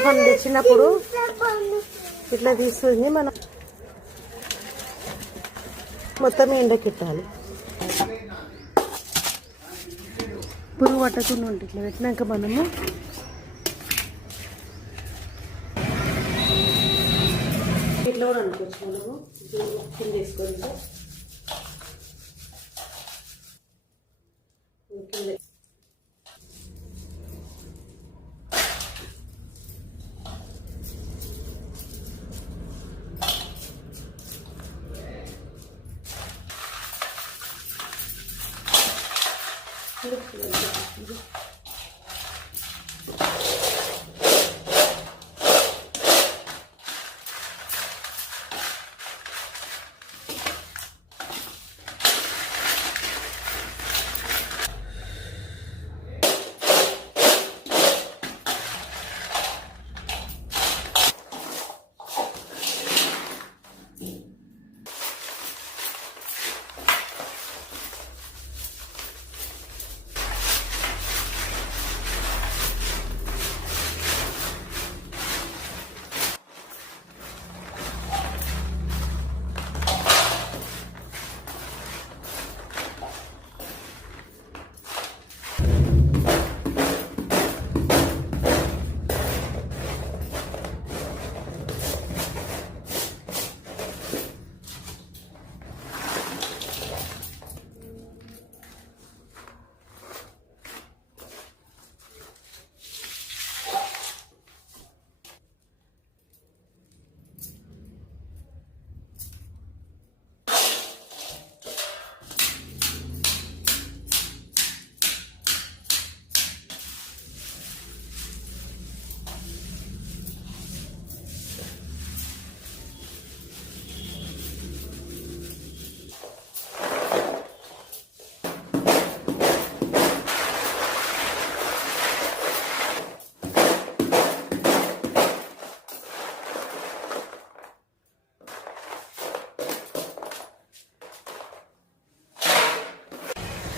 చింతపండు తెచ్చినప్పుడు ఇట్లా తీసుకుని మనం మొత్తం ఎండకెట్టాలి. పురుగు పట్టకుండా ఉంటుంది. ఇట్లా పెట్టినాక మనము ఇట్లా కూడా అనుకోవచ్చు. మనము కింద వేసుకొని కింద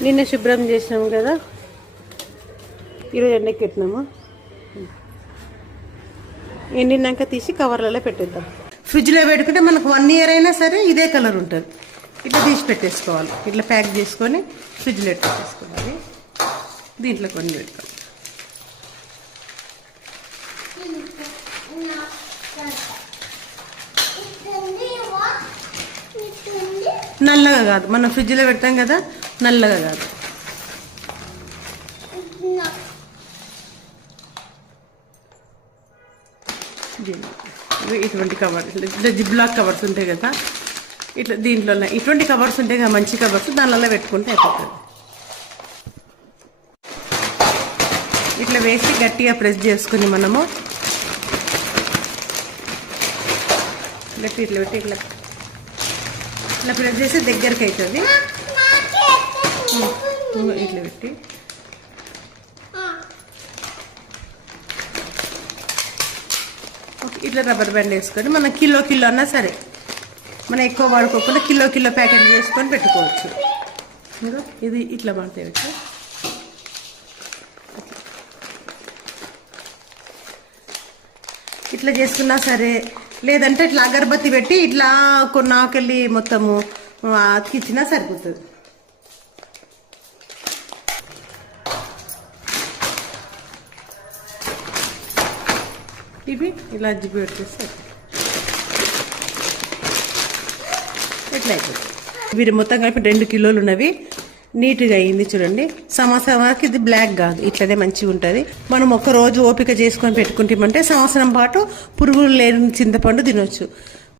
నిన్న శుభ్రం చేసినాము కదా, ఈరోజు ఎండకెట్టినాము. ఎండినాక తీసి కవర్లలో పెట్టేద్దాం. ఫ్రిడ్జ్లో పెట్టుకుంటే మనకు 1 year అయినా సరే ఇదే కలర్ ఉంటుంది. ఇట్లా తీసి పెట్టేసుకోవాలి. ఇట్లా ప్యాక్ చేసుకొని ఫ్రిడ్జ్లో పెట్టేసుకోవాలి. దీంట్లో కొన్ని పెడతాం. నల్లగా కాదు, మనం ఫ్రిడ్జ్లో పెడతాం కదా, నల్లగా కాదు. ఇటువంటి కవర్ ఇట్లా జిబ్లాక్ కవర్స్ ఉంటాయి కదా, ఇట్లా దీంట్లో ఇటువంటి కవర్స్ ఉంటాయి కదా, మంచి కవర్స్, దానిలో పెట్టుకుంటే అయిపోతుంది. ఇట్లా వేసి గట్టిగా ప్రెస్ చేసుకుని మనము ఇట్లా పెట్టి ఇట్లా ఇట్లా ప్రెస్ చేసి దగ్గరికి అవుతుంది. ఇట్లా పెట్టి ఇట్లా రబ్బర్ బ్యాండ్ వేసుకొని మనం కిలో అన్నా సరే, మనం ఎక్కువ వాడుకోకుండా కిలో ప్యాకెట్ చేసుకొని పెట్టుకోవచ్చు. ఇది ఇట్లా పడతాయి. ఇట్లా చేసుకున్నా సరే, లేదంటే ఇట్లా అగరబత్తి పెట్టి ఇట్లా కొన్నాకెళ్ళి మొత్తము అతికిచ్చినా సరిపోతుంది. ఇవి ఇలా జిబ్బి పెట్టేస్తే ఎట్లా అయిపోతుంది. ఇవి మొత్తం కలిపి 2 kilos ఉన్నవి. నీట్గా అయింది చూడండి. సంవత్సరానికి ఇది బ్లాక్ కాదు, ఇట్లనే మంచిగా ఉంటుంది. మనం ఒక రోజు ఓపిక చేసుకొని పెట్టుకుంటామంటే సంవత్సరం పాటు పురుగులు లేని చింతపండు తినొచ్చు.